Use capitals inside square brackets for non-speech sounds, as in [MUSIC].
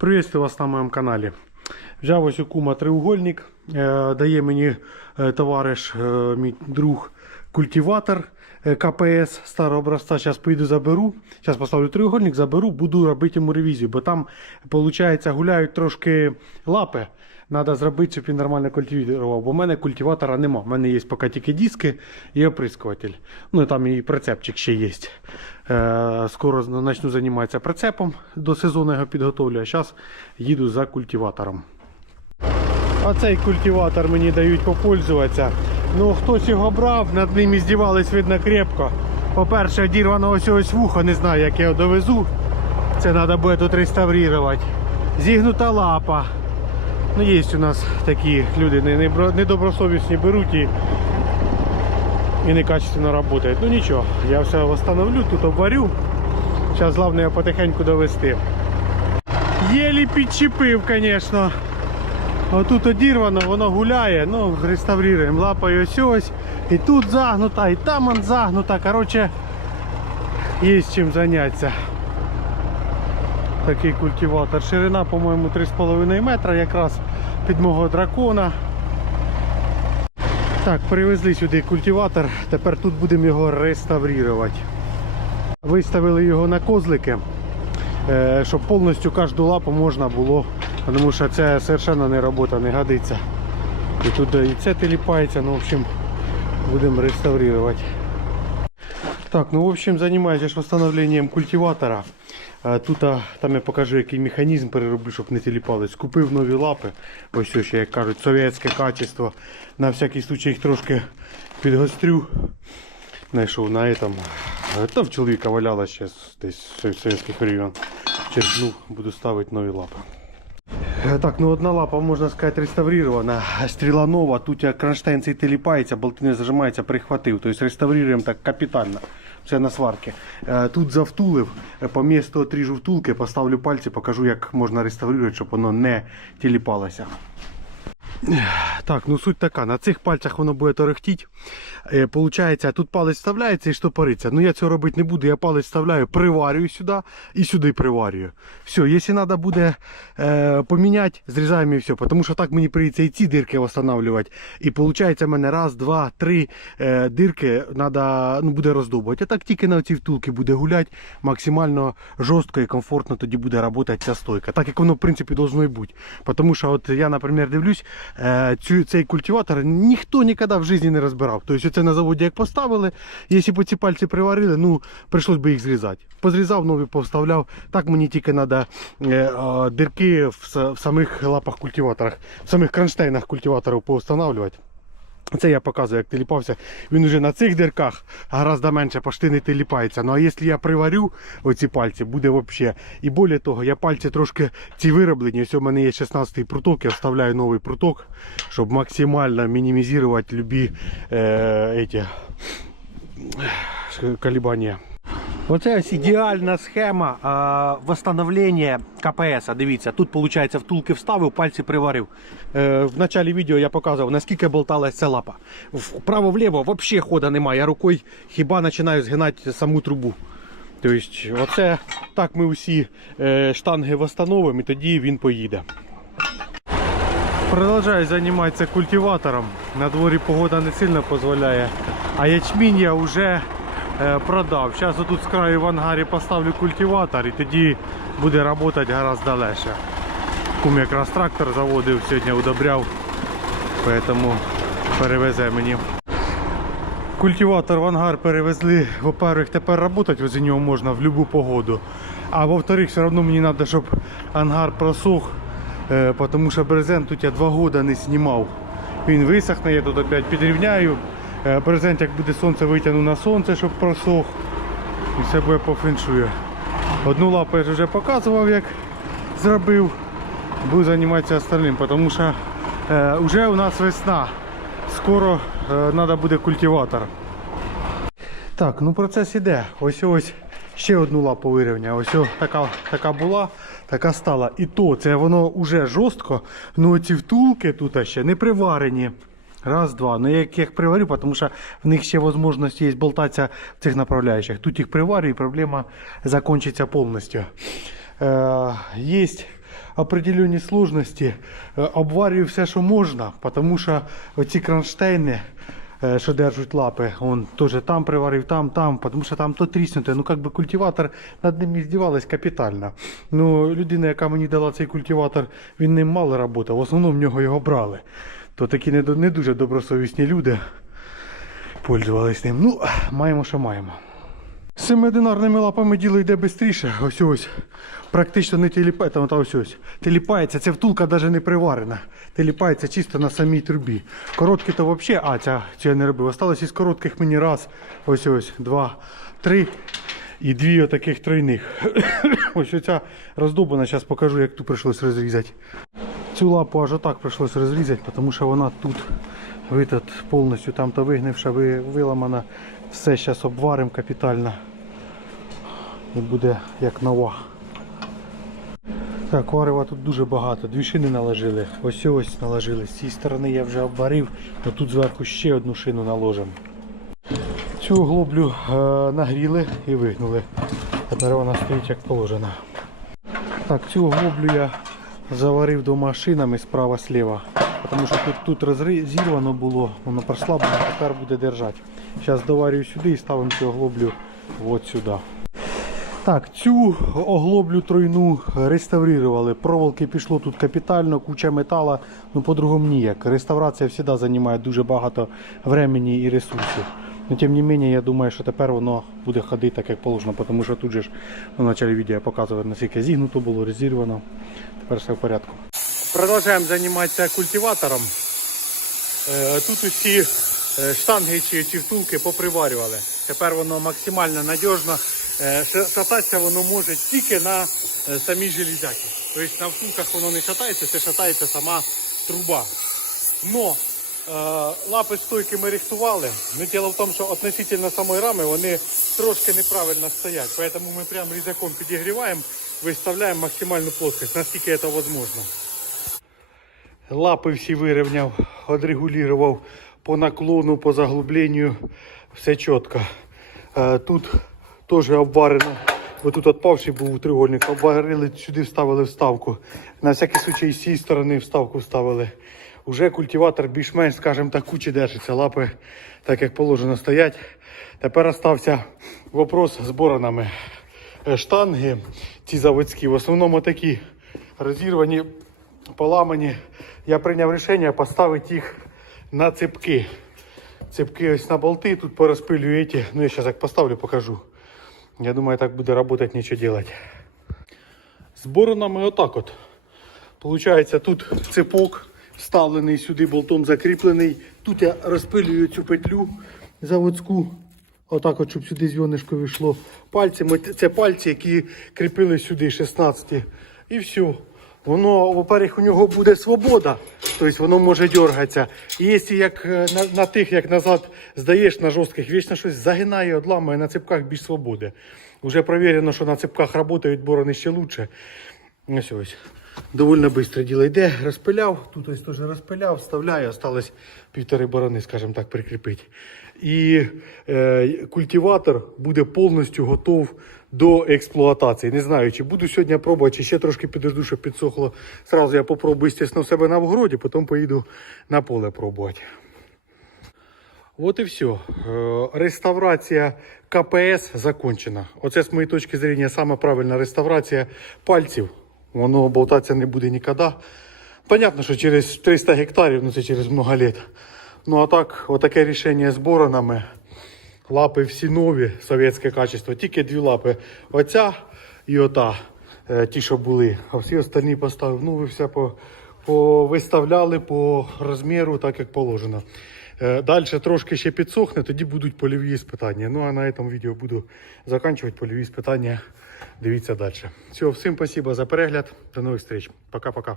Приветствую вас на моєму каналі. Взяв ось у кума треугольник. Е, дає мені е, товариш, е, мій друг, культиватор КПС старого образця. Зараз поїду заберу. Зараз поставлю треугольник, заберу, буду робити йому ревізію, бо там, виходить, гуляють трошки лапи. Треба зробити, щоб він нормально культивував. Бо в мене культиватора нема. У мене є поки тільки диски і оприскуватель. Ну і там і прицепчик ще є. Е, скоро почну займатися прицепом. До сезону його підготовлю. А зараз їду за культиватором. А цей культиватор мені дають попользуватися. Ну, хтось його брав, над ним здівались, видно, крепко. По-перше, одірвано ось ось вухо, не знаю, як я його довезу. Це треба буде тут реставрувати. Зігнута лапа. Ну, є у нас такі люди не- не- недобросовісні беруть і, і некачественно працюють. Ну нічого, я все встановлю, тут обварю. Зараз головне його потихеньку довести. Єлі підчепив, звісно. Отут одірвано, воно гуляє, ну, реставруємо. Лапою ось ось. І тут загнута, і там он загнута. Коротше, є чим зайнятися. Такий культиватор. Ширина, по-моєму, 3,5 метра, якраз під мого дракона. Так, привезли сюди культиватор, тепер тут будемо його реставрувати. Виставили його на козлики, е, щоб повністю кожну лапу можна було, тому що це совершенно не робота, не годиться. І тут і це теліпається, ну в общем, будемо реставрувати. Так, ну в общем, займаюся ж встановленням культиватора. Тут там я покажу, який механізм перероблю, щоб не теліпались. Купив нові лапи. Ось ось, як кажуть, совєтське качество. На всякий случай їх трошки підгострю. Знайшов на этом. Е, Та в чоловіка валяла ще десь з совєтських времен. Черкнув, буду ставити нові лапи. Е, Так, ну одна лапа, можна сказати, реставрирована. Стріла нова, тут кронштейн цей теліпається, болти не зажимаються, прихватив. Тобто реставруємо так капітально. Все на сварки. Е, Тут завтулив, е, по місту отріжу втулки, поставлю пальці, покажу, як можна реставрувати, щоб воно не тіліпалося. Так, ну суть така, на цих пальцях воно буде торохтіть. Е, Получається, тут палець вставляється і штопориться. Ну я цього робити не буду. Я палець вставляю, приварюю сюди і сюди приварюю. Все, якщо треба буде е, поміняти, зрізаємо і все. Тому що так мені прийдеться і ці дирки встановлювати. І виходить, в мене раз, два, три е, дирки надо, ну, буде роздовбувати. А так тільки на ці втулки буде гуляти максимально жорстко і комфортно тоді буде працювати ця стойка. Так як воно в принципі і бути. Тому що от я, наприклад, дивлюсь, цю, цей культиватор ніхто ніколи в житті не розбирав. Тобто це на заводі як поставили, якщо б ці пальці приварили, ну прийшлось би їх зрізати. Позрізав, нові повставляв. Так мені тільки треба е, е, дирки в, в самих лапах культиваторах, в самих кронштейнах культиваторів повстановлювати. Це я показую, як теліпався. Він вже на цих дірках гораздо менше почти не теліпається. Ну а якщо я приварю оці пальці, буде взагалі. І більше того, я пальці трошки ці вироблені. Ось у мене є 16 пруток, я вставляю новий пруток, щоб максимально мінімізувати любі е, эти, колебания. Оце ось ідеальна схема а, восстановлення КПС. Дивіться, тут виходить втулки вставив, пальці приварив. Е, в началі відео я показував, наскільки болталась ця лапа. Вправо-вліво взагалі хода немає. Я рукою хіба починаю згинати саму трубу. Тобто, оце так ми всі е, штанги встановимо і тоді він поїде. Продовжую займатися культиватором. На дворі погода не сильно дозволяє. А ячмінь я вже е, продав. Зараз тут з краю в ангарі поставлю культиватор і тоді буде працювати гораздо легше. Кум якраз трактор заводив, сьогодні удобряв, тому перевезе мені. Культиватор в ангар перевезли, во-первых, тепер працювати возле нього можна в будь-яку погоду. А во-вторых, все одно мені треба, щоб ангар просох, е, тому що брезент тут я два роки не знімав. Він висохне, я тут опять підрівняю. Е, Брезент, як буде сонце, витягну на сонце, щоб просох. І все буде по. Одну лапу я вже показував, як зробив. Буду займатися остальним, тому що е, вже у нас весна. Скоро е, треба буде культиватор. Так, ну процес іде. Ось ось ще одну лапу вирівняв. Ось ось така, така була, така стала. І то це воно вже жорстко. Ну ці втулки тут ще не приварені. Раз, два. Ну я їх- приварю, тому що в них ще можливість є болтатися в цих направляючих. Тут їх приварю і проблема закінчиться повністю. Е, є определенні сложності. Е, Обварюю все, що можна, тому що оці кронштейни, е, що держать лапи, он теж там приварив, там, там, тому що там то тріснуте. Ну, як культиватор над ним здівалась капітально. Ну, людина, яка мені дала цей культиватор, він ним мало працював, в основному в нього його брали. То такі не, не дуже добросовісні люди пользувались ним. Ну, маємо, що маємо. З цими одинарними лапами діло йде швидше. Ось ось. Практично не теліпає, там та ось ось. Теліпається, ця втулка навіть не приварена. Теліпається чисто на самій трубі. Короткі то взагалі, а ця, цю я не робив. Осталось із коротких мені раз. Ось ось, два, три. І дві отаких тройних. [COUGHS] ось оця роздобана, зараз покажу, як тут прийшлось розрізати. Цю лапу аж отак прийшлось розрізати, тому що вона тут витат повністю там то вигнивша, ви- виламана. Все зараз обваримо капітально. І буде як нова. Так, варива тут дуже багато. Дві шини наложили. Ось ось наложили. З цієї сторони я вже обварив, а тут зверху ще одну шину наложимо. Цю глоблю е, нагріли і вигнули. Тепер вона стоїть як положено. Так, цю глоблю я заварив двома шинами справа-сліва. Тому що тут, тут розрізірвано було, воно прослаблено, тепер буде держати. Зараз доварюю сюди і ставимо цю оглоблю от сюди. Так, цю оглоблю тройну реставрували. Проволоки пішло тут капітально, куча метала, ну по-другому ніяк. Реставрація завжди займає дуже багато времени і ресурсів. Но тим не менее, я думаю, що тепер воно буде ходити так, як положено, тому що тут же ж на початку відео я показував, наскільки зігнуто було, розірвано. Тепер все в порядку. Продовжуємо займатися культиватором. Е, Тут усі е, штанги чи, чи втулки поприварювали. Тепер воно максимально надіжно. Е, ша- Шататися воно може тільки на самій железяки. Тобто на втулках воно не шатається, це шатається сама труба. Но лапи стойки ми рихтували. Но діло в тому, що относительно самої рами вони трошки неправильно стоять. Тому ми прямо різаком підігріваємо, виставляємо максимальну плоскость, наскільки це можливо. Лапи всі вирівняв, отрегулював по наклону, по заглубленню. Все чітко. Е, Тут теж обварено. Бо тут відпавший був треугольник. Обварили, сюди вставили вставку. На всякий случай з цієї сторони вставку вставили. Уже культиватор більш-менш, скажімо так, кучі держиться. Лапи так як положено стоять. Тепер остався вопрос з боронами. Е, Штанги, ці заводські, в основному такі розірвані поламані. Я прийняв рішення поставити їх на цепки. Цепки ось на болти, тут порозпилюю ці. Ну я зараз як поставлю, покажу. Я думаю, так буде працювати, нічого робити. З боронами отак от. Получається, тут цепок вставлений сюди, болтом закріплений. Тут я розпилюю цю петлю заводську. Отак, от, щоб сюди зв'язочко вийшло пальцями. Це пальці, які кріпили сюди 16. І все. Воно, во-первых, у нього буде свобода, тобто воно може дергатися. І якщо як е, на, на тих, як назад здаєш на жорстких, вічно щось загинає, одламує, на цепках більш свободи. Уже перевірено, що на цепках працюють борони ще краще. Ось ось. Довольно швидко діло йде. Розпиляв, тут ось теж розпиляв, вставляю, осталось півтори борони, скажімо так, прикріпити. І е, культиватор буде повністю готов до експлуатації. Не знаю, чи буду сьогодні пробувати, чи ще трошки підожду, щоб підсохло. Сразу я попробую, звісно, в себе на вгороді, потім поїду на поле пробувати. От і все. Е, Реставрація КПС закончена. Оце з моєї точки зрення саме правильна реставрація пальців. Воно болтатися не буде ніколи. Понятно, що через 300 гектарів, ну це через много лет. Ну а так, отаке рішення з боронами. Лапи всі нові, совєтське качество. Тільки дві лапи. Оця і ота. е, Ті, що були. А всі остальні поставив. Ну, ви все по, повиставляли по розміру, так як положено. Далі трошки ще підсохне, тоді будуть польові спитання. Ну а на цьому відео буду закінчувати польові спитання. Дивіться далі. Всього, всім спасибо за перегляд. До нових зустріч. Пока-пока.